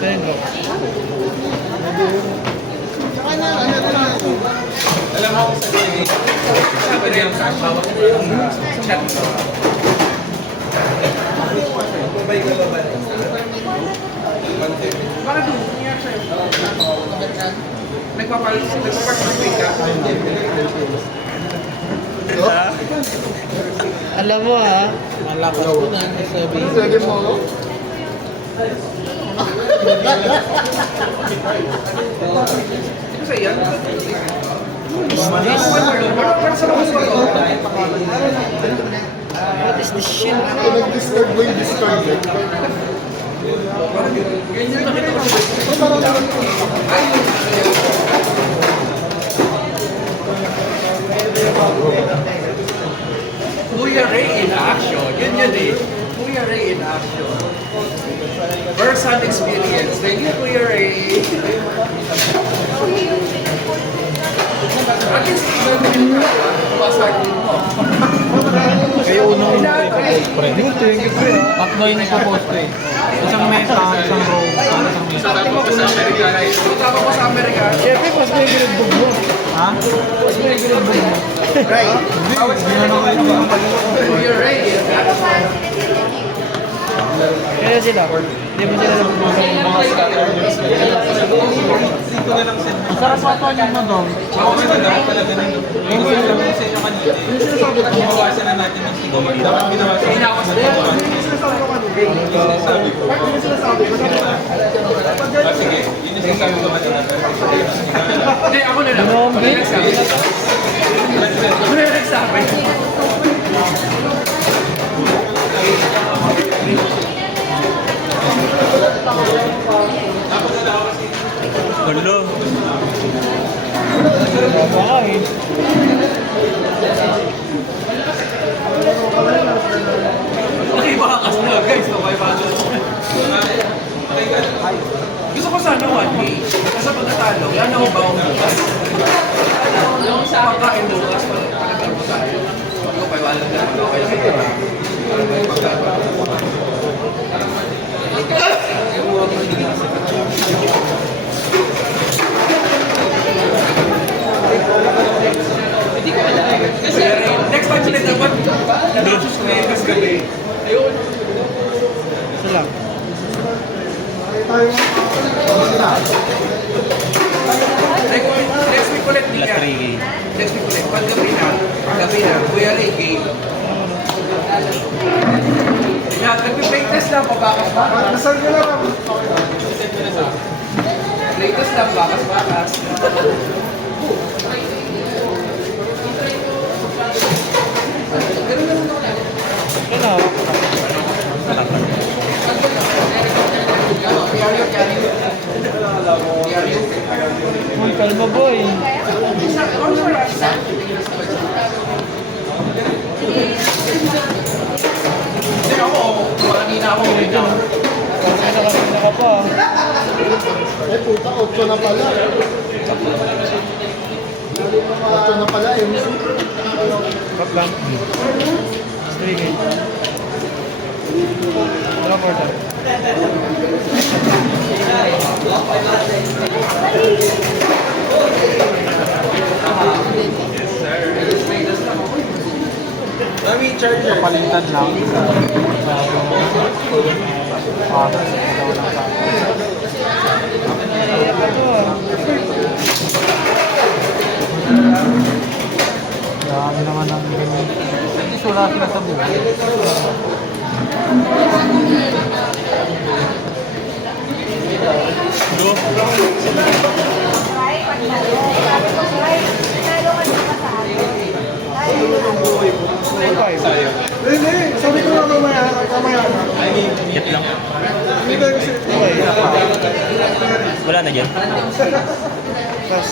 Tengo. Alam mo kung sabi rin yung cash, hawak mo yung chat mo. Babay ka ba ba? Para doon, niya siya. Nagpaparticipate ka? Alam mo ha, malakas ko na sabi. Sige mo. Kasi yan. What is this shit? Nag-discard mo yung discard eh. Ganyan nakita ko sa Kuya Ray in action. Yun yun eh. Kuya Ray in action. First-hand experience. Thank you, Kuya Ray. At least, pasagin mo. Kayo unang Taknoy ni popost ko eh. Isang meta, isang row, isang meta. Tama ko sa Amerika. Siyempre, mas may ginagbog mo. Ha? Mas may ginagbog mo. Right. Hindi na naman yung Kuya Ray in action. Kaya sila, hindi mo sila sarap pa ito yung madong. Ako nga dapat pala ganun. Yung sabi ko sa inyo kanina, mabawasan na natin yung siguro. Dapat binawasan na sinasabi ko. Sige, yun yung sinasabi ko kanina. Hindi, ako na lang. Ako na nagsabi. Ako na nagsabi. Gulo. Bakit? Nakibakas na guys. Nakibakas. Gusto ko sana 1K. Kasi pagkatalo, wala na akong bawang bukas. Yung sa pagkain bukas, pagkatalo mo tayo. Ako pa wala na. Okay lang. Hindi ko alam. Kasi next time sila dapat notice na yung kas gabi. Ayun. Sila. Next week ulit niya. Next week ulit. Paggabi na, Kuya Ray, game. Yan, nag-play test lang, pabakas-bakas. Nasaan ka lang? Play test lang, bakas-bakas. Ano? Uy, kalma boy. Hindi ako, kanina ako ganyan. Kanina ka pa. Eh puta, 8 na pala. 8 na pala, MC. Back lang. Stay game. Wala for that. Mami, charger. Palitan lang. Dami naman ang ganyan. Hindi wala sila sa buhay. Hindi, sabi ko nga mamaya na. Hit lang. Hindi tayo kasi. Wala na dyan. Tapos,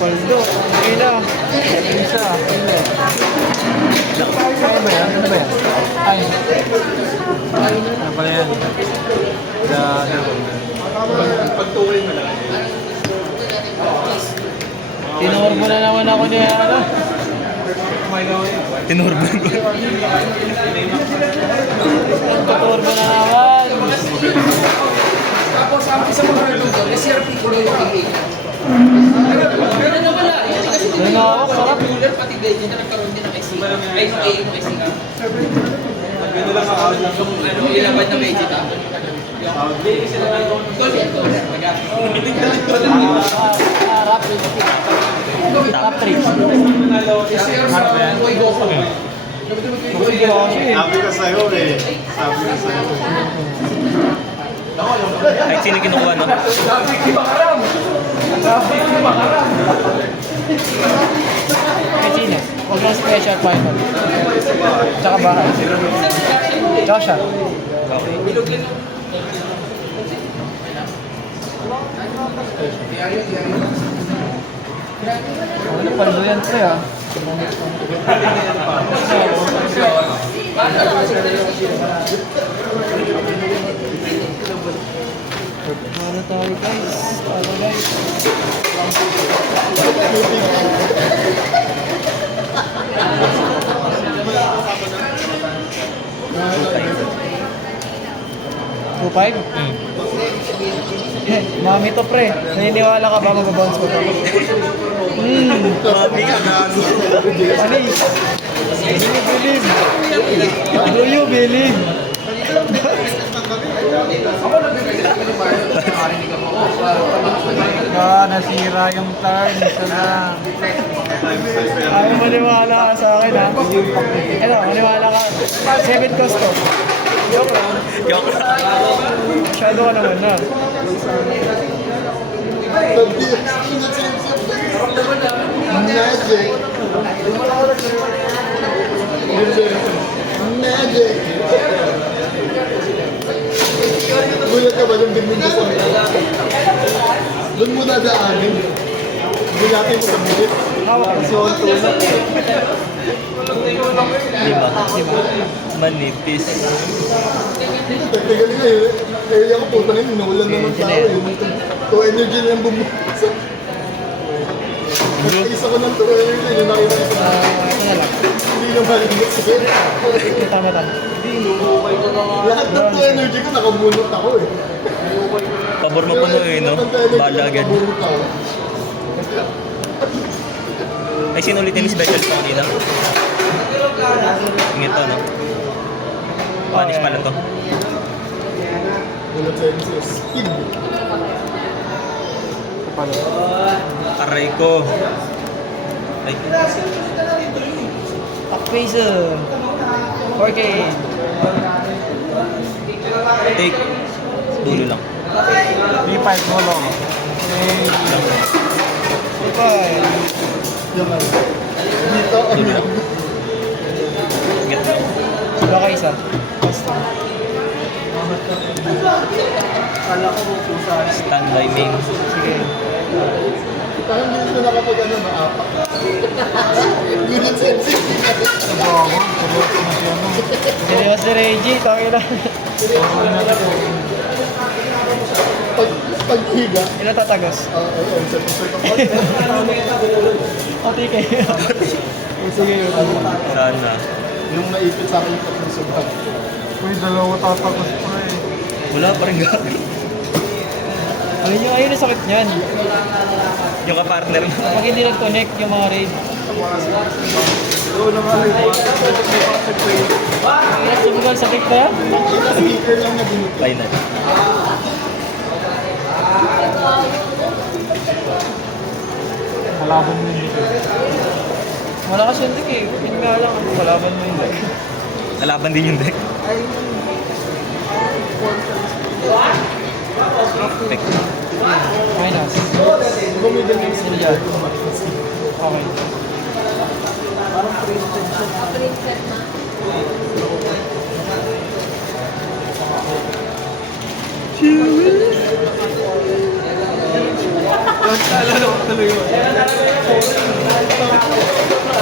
paldo. Okay na. Isa. Ano ba yan? Ano ba yan? Ay. Ano pala yan? Pagtuloy mo lang. Tinor mo na naman ako ni Hana. Tinurban ko. Turbo na naman. Tapos ang isa mga hardware doon, yung CRP ko lang yung PA. Pero nawala. Hindi kasi Ano na ako, sarap. cooler pati blade na nagkaroon din ng IC. Ay, nung AA mo IC ka. Gano'n lang ako. Ano, ilabad na Vegeta. Cooler. Rap. Rap tricks. Kasi yung Toy Goku. Sabi ka sa'yo eh. Sabi ka sa'yo. Kahit sino kinukuha, no? Sabi ko makaram. Sabi ko makaram. May sino? Huwag lang special python. Tsaka bahay. Tsaka siya. Ano paldo yan pre ah. Ano tayo guys? Ano guys? Two five? Mami to pre. Naniniwala ka ba mag-bounce ko to? Sabi ka gago. Panis. Do you believe? Ako nagbibigay sa akin Mario. Nakarinig ako. Nasira yung turn. Isa lang. Ayaw maniwala ka sa akin ha. Ito, maniwala ka. 7 cost to. Joke lang. Masyado ka naman na. Magic. Magic. Gulat ka ba nung bigmin sa mga? Doon mo dadaanin. Gulatin mo sa bilit. Hawak ko. So, ang tulad. Manipis. Technically ngayon, area ko puta ngayon, inuulan naman tao eh. To energy na yung bumukas. Nag-isa ko ng to energy, yung nakita ko sa Ito na lang. hindi naman yung sila. Tama-tama. Lahat ng to energy ko, nakabunot ako eh. Pabor mo puno eh, no? Bala agad. Nakabunot ako. Ay, sino ulit yung special pa kanina? Yung ito, no? Punish pala to. Bulat sa NCS. Speed. Aray ko. Ay, Backphaser. 4K. take. Dulo lang. B5 mo lang. B5. Yung ano. Dito, ano lang. Get lang. Baka isa. Basta. Standby main. Sige. Parang hindi sila nakapag ano, maapak. Gulat sa NCS. Seryoso si Reggie. Tawag na. Paghiga. Ilan tatagos? Ayun, set ako. Pati kayo. Sige. Sana. Yung naipit sa akin yung tatlong subhan. Uy, dalawa tatagos pa eh. Wala pa rin gagawin. Ayun yung ayun ang sakit niyan. Yung ka-partner mo. Pag hindi nag-connect yung mga raid. Ay, subukan sakit pa yan? Speaker lang na binito. Final. Kalaban mo yun. Wala kasi yung deck eh. Yun nga lang. Kalaban mo yun deck. Nalaban din yung deck. Perfect. Minus. Bumigyan ng Sino dyan? Okay.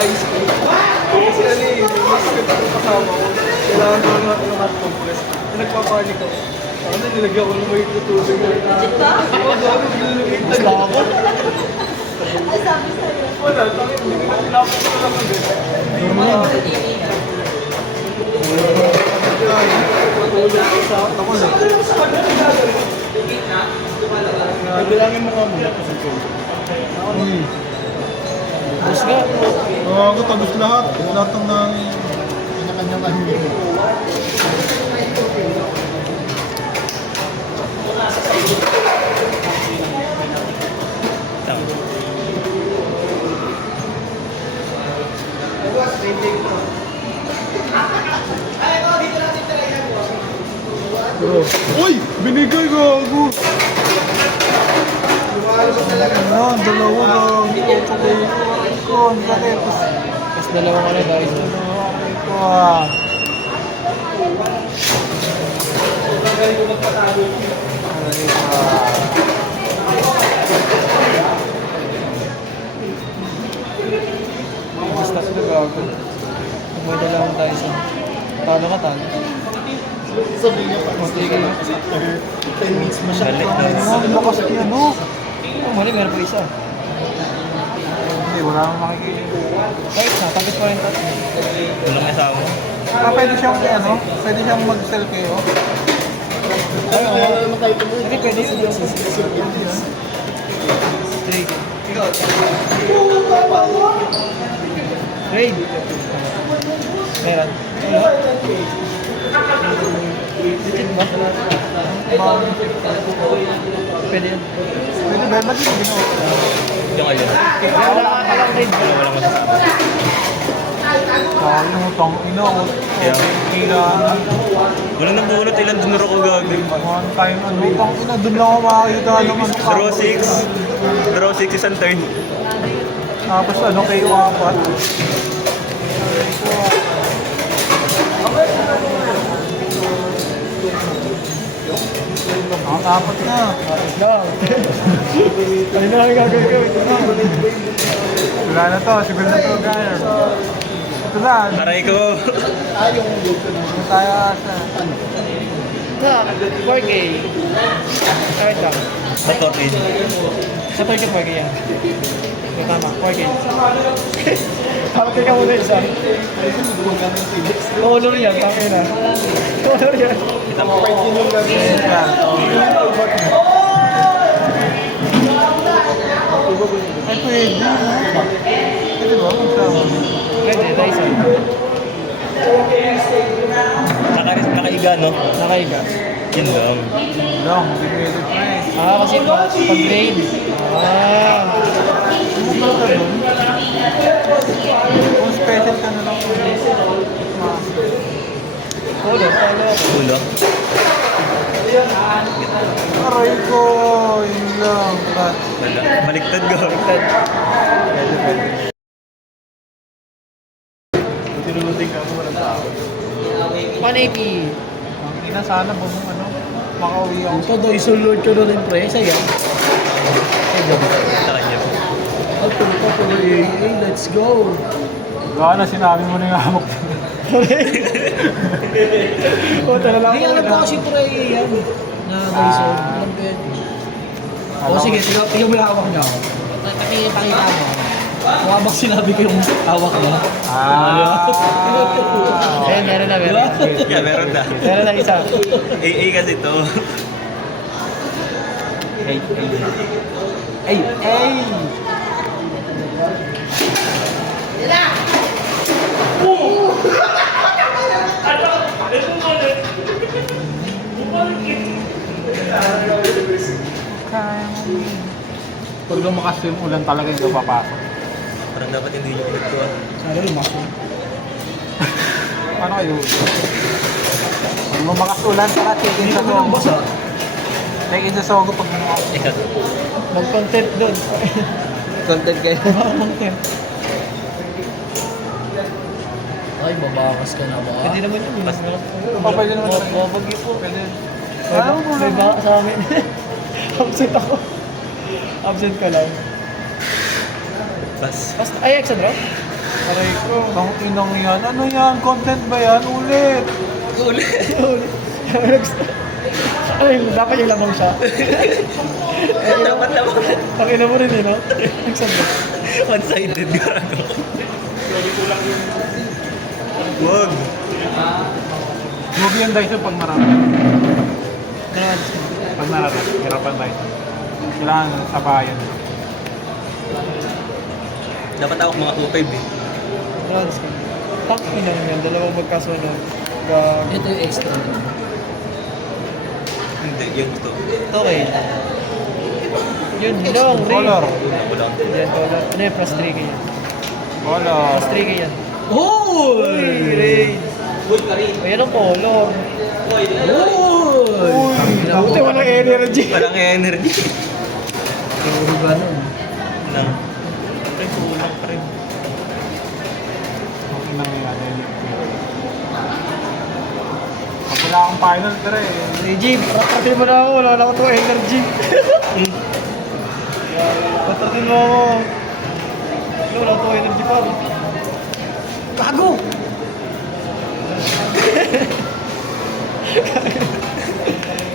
Kasi ano eh, kasama ko. Kailangan ko ng hot compress. Nagpapanik ako. Ano, nilagyan ko ng may tutulog. Oo, gabi, nilagay Basta ako. Wala, takip, lapos ko lang agad. Ano yan? Ako na. Pagbilangin mo nga muna kasi ko. Tapos nga. Ako tagos lahat. Lahat ng kanya-kanyang ano. Tama. Uy! Binigay ko! Ano, dalawa lang. Ito, ang galit. Tapos dalawang ano guys. Ito ah. Basta ito gago. Kung may dalawang tayo sa... Talo ka talo. Mas tigil na. 10 minutes mo siya. Galit na. Ang lakas niya, no? Oh, mali, meron pa isa. Hindi, wala akong makikita. Kahit na, tapos pa rin tatlo. Walang kasama. Pwede siyang, ano, pwede siyang mag-selfie, oh. Hindi, pwede yun. Straight. Trade. Meron. Wala. Bitin ba? Pwede yun. Pwede ba? Ba't yung ginawa? Yung alin. Wala ka lang trade. Walang masasama. Nakalimutan ko, ina ko. Yeah. Kailangan. Walang nabunot, ilang dinuro ko gagawin. One time, ano, pang ina, doon lang ako makakita naman. Draw 6. Draw 6 isang turn. Tapos ano, kayo apat. Ang apat na. Lang. Ano na ang gagawin ko? Ito na. Wala na to, siguro na to, guys. Ito na, Aray ko. hindi tayo sa... Sa 4K. Ay, ito. Sa top edge. Sa 4K yan. Okay, tama. 4K. Tawag ka muna isa. Color yan, tangin na. Color yan. Yes, yan. Ay, pwede. Pwede ba? Magsama. Pwede, Dyson. Nakaiga, no? Nakaiga. Yun lang. Lang, hindi pwede pa eh. Ah, kasi pag-grade. Ah. Kung special ka na lang pwede. Color, color. Ulo. Aray ko, yun lang. Wala. Baliktad ko. Tinulutin ka mo, walang tao. 180. Ang ina sana ba mo ano, makauwi ako. Ito daw, isulod ko doon yung pre. Saya. Sa kanya. Let's go. Gana, sinabi mo na yung hamok. O, tala lang. Hindi, alam ko kasi pre yan. Na Dyson. Alam ko yan. O sige, tingnan mo yung hawak niya. Pakita mo. Mukha bang sinabi ko yung hawak niya? Ayan, meron na, meron na. Yeah, meron na. Meron na isa. AA kasi to. Ay! Pag lumakas yung ulan talaga yung papasok. Parang dapat hindi nyo pinagkuha. Sana lumakas. Paano kayo? Pag lumakas ulan, saka chicken sa sogo. Chicken sa sogo pag lumakas. Ikaw. Mag-content doon. Content kayo. Content. Ay, babakas ka na ba? Pwede naman yun. Pwede naman talaga. Babagyo po. Pwede. May baka sa amin. Absent ako. Absent ka lang. Bas. Basta, ay, extra draw? Aray ko. Ang inang yan. Ano yan? Content ba yan? Ulit. Ay, dapat yung lamang siya. Dapat naman. Pakina mo rin eh, no? Extra draw. One-sided gago. Wag. Movie yung Dyson pag marami. Ganun. Pag marami, hirapan Dyson. Kailangan sabayan. Dapat ako mga 2.5 eh. Ganun. Tak inang yan, dalawang magkasunod. Gag. Ito yung extra. Hindi, yun ito. Okay. Yun, long Color. Ako lang. Yan, color. Ano yung plus 3K yan? Color. Plus 3K yan. Oh! Uy, Raid. Ayan ang color. Uy! Buti walang energy. Walang energy. Puro ba nun? Lang. Pre, kulang pa rin. Okay lang yan. Pag wala akong final, pero eh. Reggie, patratin mo na ako. Wala na ako itong energy. Patratin mo ako. Wala akong energy pa. Bago!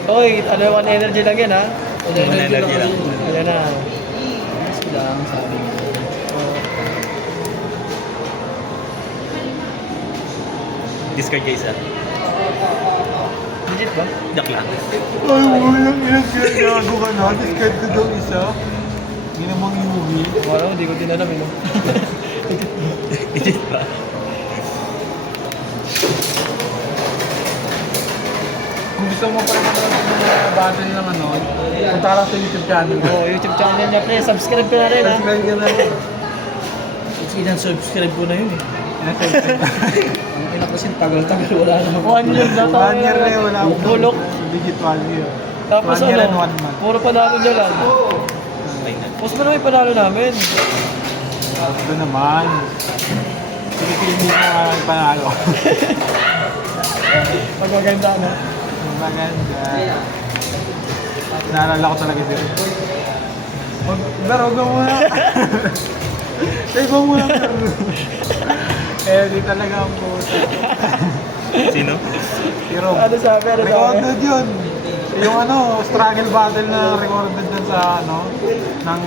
Okay, ano yung one energy lang yan ha? Wala Wala energy lang. Ayan na. Sila ang sabi ko. Discard guys ah. Legit ba? Yak lang. Ay, walang ilang ginagago ka na. Discard ko daw isa. Hindi namang movie. Wala, hindi ko din alam eh. No? Legit ba? Kung gusto mo pa rin ng mga battle ng ano, punta ka lang sa YouTube channel ko. Oh, YouTube channel niya pre, subscribe ka na rin ha. Subscribe ka na. Sinang-subscribe ko na yun eh. Ang ina kasi tagal-tagal wala namang 1 year na to. 1 year na yun, wala akong Bulok. Legit 1 year. Tapos 1 year ano, and 1 month. puro panalo niya lang. Ay na. Post mo na yung panalo namin. Ito naman. Pilipilis mo nga ang panalo. Pag maganda na. Maganda. Naalala ko talaga sila. Pero huwag muna. Save mo muna. Eh, di talaga ang puta. Sino? Si Rob. Ano sabi? Recorded yun. Yung ano, struggle battle na recorded dun sa ano, ng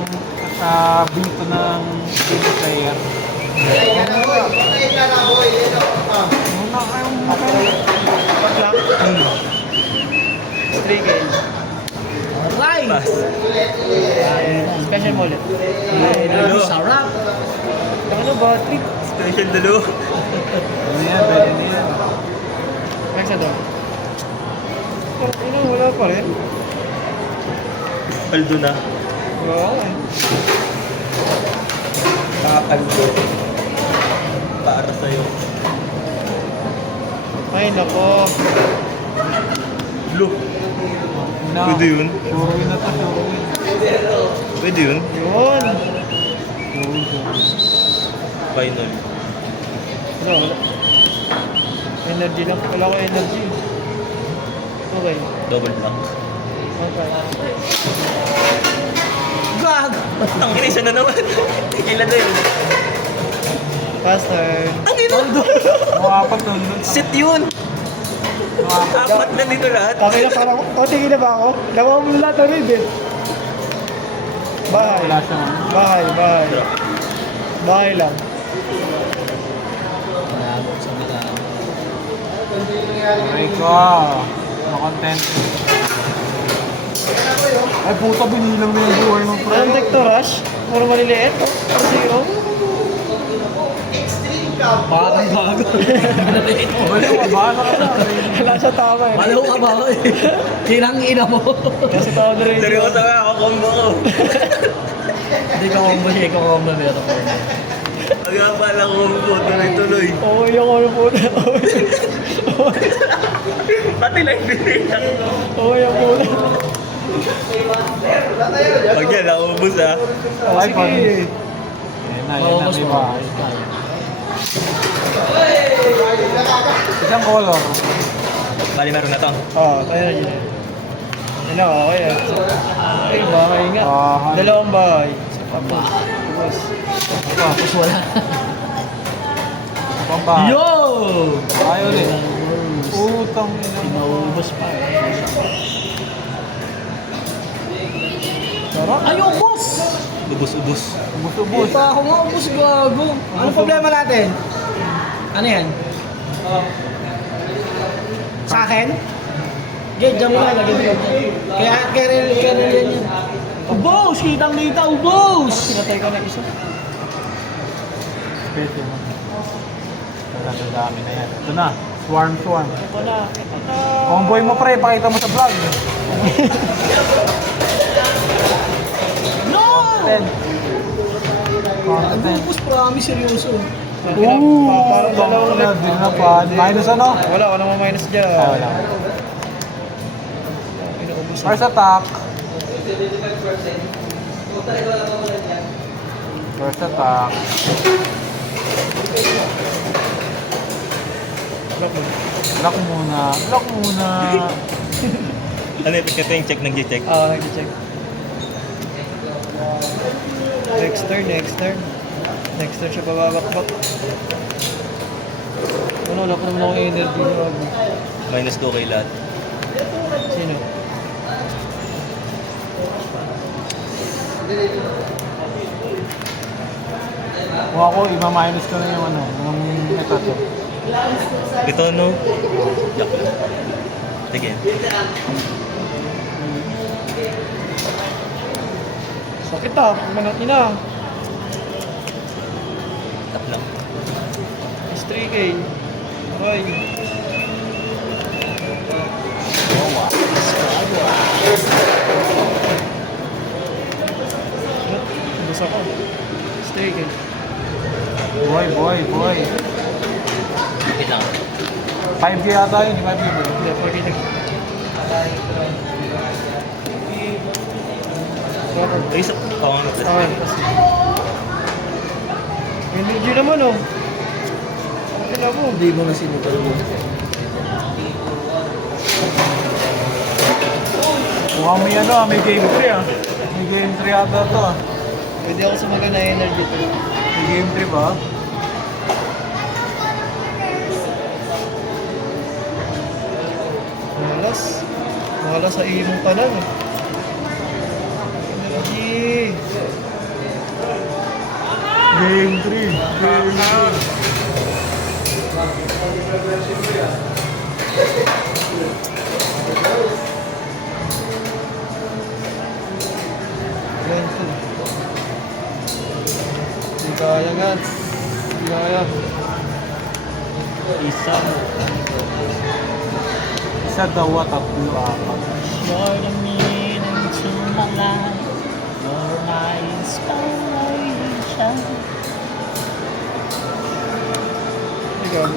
sa bito ng team player. Muna kayong Pag lang. 3K. Alright! Pass. Special mo ulit. Ay, sarap! Ano ba? Trick. Special dalo. ano yan, pwede na yan. Max na to. Ano, wala pa rin. Paldo na. Wala eh. Kakapaldo. Para sa'yo. Ay, nako. Blue. No. Pwede yun. Sure win na to, sure win. Pwede yun. Yun. Sure win, sure win. Final. Ano, wala. Energy lang. Wala ko energy. Okay. Double black. Okay. Gag! Tangin isa na naman. Ilan na yun? Faster. Mga apat nun. Set yun. Apat na dito lahat. Okay na parang, tingin na ba ako? Nawa mo lahat na rin din. Bahay. Wala siya. Bahay, bahay. Bahay lang. Wala ako sa mga. Aray ko. Na-content. Ay puta, binilang mo yung buhay mo, pre. Anong Dector Rush? Puro maliliit. Puro zero. Parang bago. Bali, mabala ka na. Wala siya tama eh. Malaw ka ba? Kinang ina mo. Kasi tao na rin. Seryoso nga ako, combo ko. Hindi ka combo siya, ikaw combo meron ko. Agaba lang combo, tuloy-tuloy. Oo, yung ano po na. Pati lang binilang. Oo, yung po na. Pag yan, naubos ah. Oh, Ay, sige. pag- Yan na, may bahay. Isang color. Bali, meron na to. Oo, tayo na yun. Ano, okay. Ay, bahay nga. Bahay. Dalawang bahay. Tapos, Tapos wala. Pang bahay. Yo! Ay, ulit. Utang ina mo. Pinaubos pa eh. sarap. Ay, ubos! Ubus-ubos. Ubus-ubus. Puta ako nga, ubos gago. Ano problema natin? Ano yan? Akin? Okay, dyan mo na, lagyan mo yan. Kaya rin yan yan. Ubos! Kitang-kita, ubos! Pinatay ka na isa. Pwede mo. Talaga dami na yan. Ito na. Swarm. Ito na. Comboy mo pre, pakita mo sa vlog. No! 10. Content. Ubos, promise, seryoso. Parang dalawang ulit. Di na pa. Minus ano? Wala, wala mo minus dyan. Ay, wala. Pinuubos. First attack. First attack. Lock muna. Ano ito yung check, nag-check. Nag-check. Next turn. Next turn siya babakbak. Ano, wala pa naman akong energy. Minus 2 kay lahat. Sino? Kung ako, ima-minus ko na yung ano, yung ito to. Ito no? Yak lang. Sige. Sakit ah, manat niya na. Tap lang. Is 3K. Okay. Bus ako. Is 3K. Boy. Wait lang. 5K yata yun, 5K ba? Hindi, 4K na. Ay, isa. Oo, Ah, energy naman oh. Okay na mo. Hindi mo na sinutan mo. Mukhang may ano, may game 3 ah. May game 3 yata to ah. Pwede ako sumaga na energy to. May game 3 ba? Malas sa imong tanan. Energy. Game 3. Yan to. Hindi kaya nga. Hindi kaya. Isa. Isa daw, tatlo apat. You're the meaning to my life. You're my inspiration. Ikaw.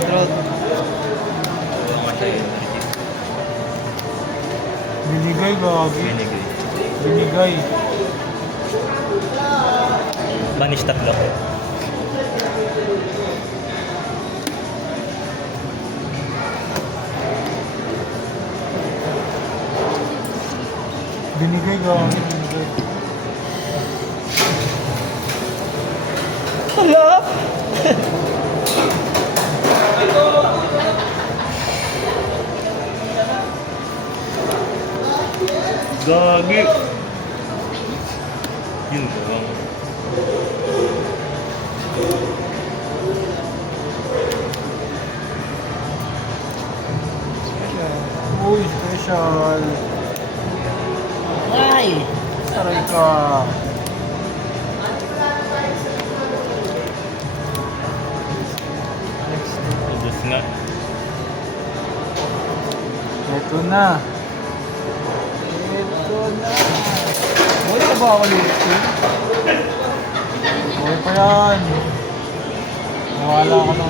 Drod. Oo nga siya yun. Binigay gagi. Binigay. Banish tatlo. Binigay gagi. Binigay. Hala! Gagi. Yun lang. Uy, special. Ay! Taray ka. Ubus nga. Ito na. Wala ba ako lifting? Okay pa yan. Nawala ko na.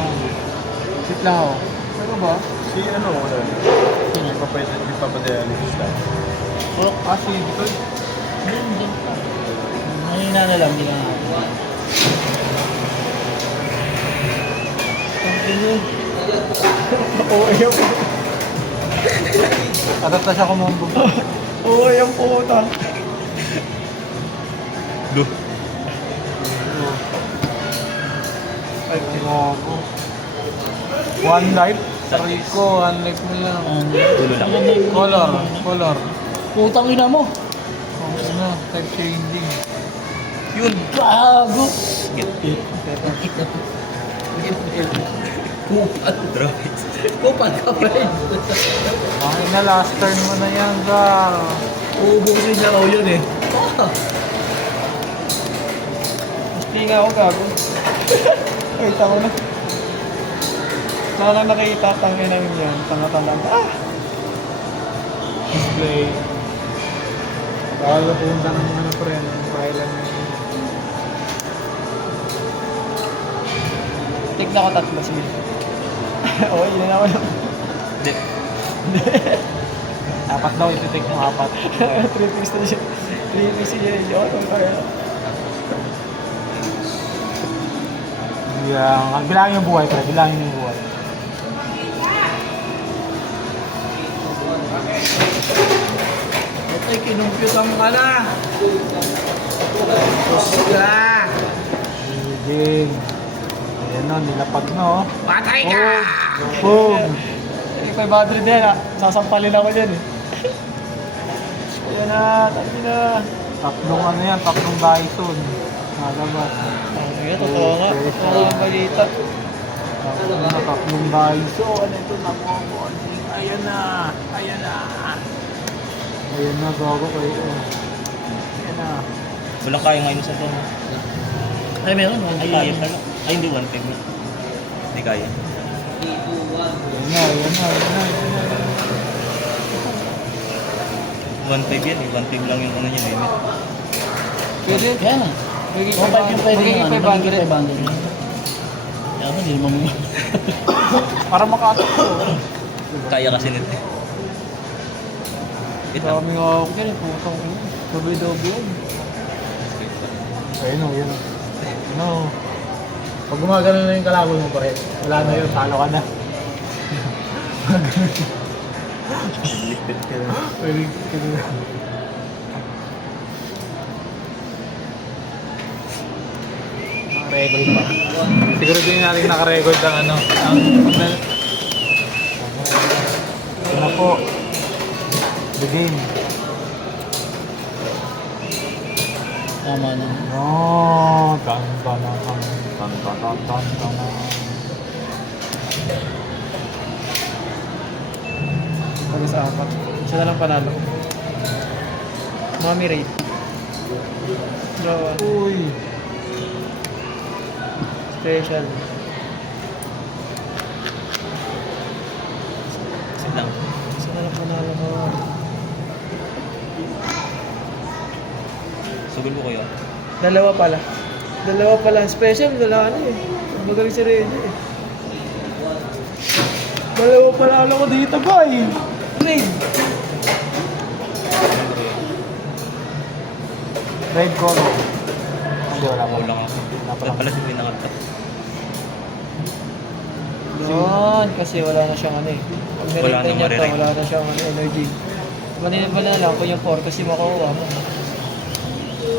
Sit lang ako. Ano ba? Si ano, wala. Hindi pa pa-dialysis lang. Ah, si Victor. Din pa. Mahina na lang, hindi na nga. Oo, yung Atat na siya kumumbo. Oo, yung puta. Duh. Ay, kumumbo. One life? Sabi ko, one life mo lang. Tulo lang. Color. Putang ina mo. Oh, ano, type changing. Yun. Gago. Git. Kupal. Grabe. Kupal ka, pre. Ay na, last turn mo na yan, Gar. Uubusin niya raw yun eh. Hindi nga ako gago. Wait ako na. Wala lang nakikita, tangin namin yan. Tanga-tanga. Ah! Display. Bawal na punta ng ano pre, ng pilot na yun. Take na ako tatlo, sige. Oo, yun na ako lang. Hindi. Dapat daw iti-take mo 4. 3 piece na siya. 3 piece siya. Oo, kaya. Yeah, bilangin yung buhay pre, bilangin yung buhay. Ito, kinumputan ka na. Tapos ka. Sige. Ayan o, nilapag na o. Patay ka! Boom! Hindi ko 500 din ah. Sasampalin ako dyan eh. Ayan na, tayo na. Tatlong ano yan, tatlong Dyson. Nalabas. Sige, totoo nga. Totoo ang balita. Tatlong Dyson. Ito na po. Ayan na. Ayan na. Ayan na, bago kayo. Ayan na. Walang kaya ngayon sa phone. Ay, meron. Ay, kaya pala. Ay, hindi 1 peg. Hindi kaya. Ayan na, ayan na, ayan na. 1 peg yan eh. 1 peg lang yung ano niya, limit. Pwede. Yan ah. Magiging Oh, 5 yung pwede magiging nga. 500. 500. Kaya ba, hindi naman mo. Para makatok ko. Kaya kasi nito eh. Wait lang. Dami nga ako dyan eh. Putang ina. Doble-doble yun. Ayun o, yun o. Ano? Pag gumagano na yung kalabol mo pa rin, wala na yun, talo ka na. Pwede ka na. Naka-record pa. Siguro din natin naka-record ang ano. Ito na po. The game. Tama na. No, tan tan tan tan tan tan tan tan. Pag sa apat. Siya na lang panalo. Mommy rate. Draw. Uy. Special. Sit lang. Siya na lang panalo mo. Sugol ko kayo. Dalawa pala. Dalawa pala. Special, wala na eh. Magaling si Reggie eh. Dalawa pala alam ko dito boy. Raid. Red color. Hindi, wala pa. Wala ako. Wala pala si pinakanta. Yun, kasi wala na siyang ano eh. Pag Wala nirate na niya to, marirate. wala na siyang ano, energy. Maninin ba na lang kung yung 4 kasi makuha mo.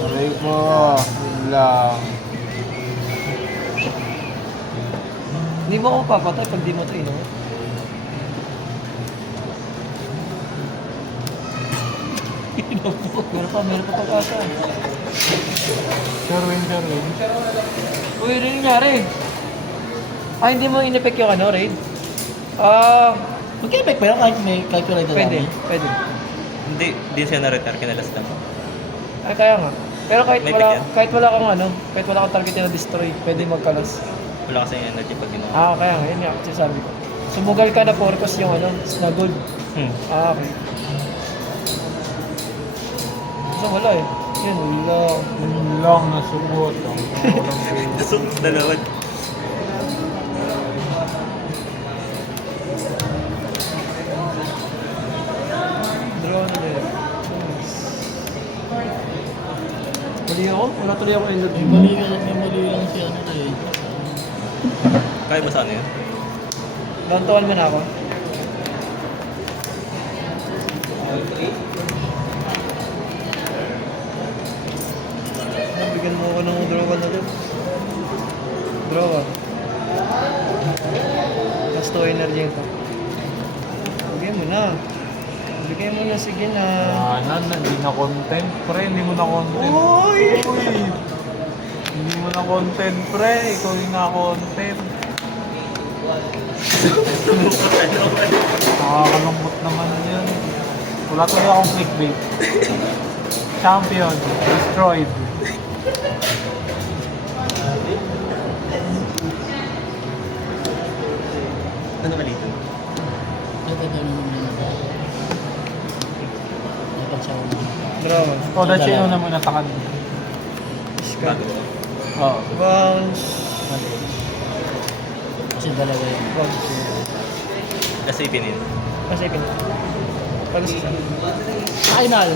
Aray po. Yun lang. Hindi mo ako papatay pag di mo to ino. Meron pa pag-asa. Sherwin, Sherwin. Uy, rin nangyari. Hindi mo in-effect yung ano, raid? Ah, Mag-effect pa yun kahit may calculator pwede, namin. pwede. Hindi, di siya na-retire. Kinalas lang. Ay, kaya nga. Pero kahit May wala, pick yan? kahit wala kang ano, kahit wala kang target na destroy, pwede magkalas. Wala kasi yung energy pag ginawa. Kaya nga, yun nga, sinasabi ko. Sumugal ka na porcos yung ano, na gold. Okay. So wala eh. Yun, wala. Yun lang na sugot. Ang walang game. So, dalawa. Draw na nila. Mali ako? Wala tuloy ako energy. May mali lang si ano tayo. Kaya ba sana yun? Lantawan mo na ako. Bigyan mo ako ng draw ka na doon. Draw ka. Plus 2 energy ko. Bigyan mo na. Bigyan mo na, sige na. Hindi na content, pre. Hindi mo na content. Uy! Hindi mo na content, pre. Ikaw yung na content. Nakakalungkot naman yun. Wala tuloy akong clickbait. Champion, destroyed. Ano ba dito? Ito naman na. Napagsawa mo. Drama. O, dahil siya na muna sa kanila. Iska. Oo. Bounce. Kasi dalawa yun. Bounce. Kasi pinin. Kasi pin. Pag isa. Final!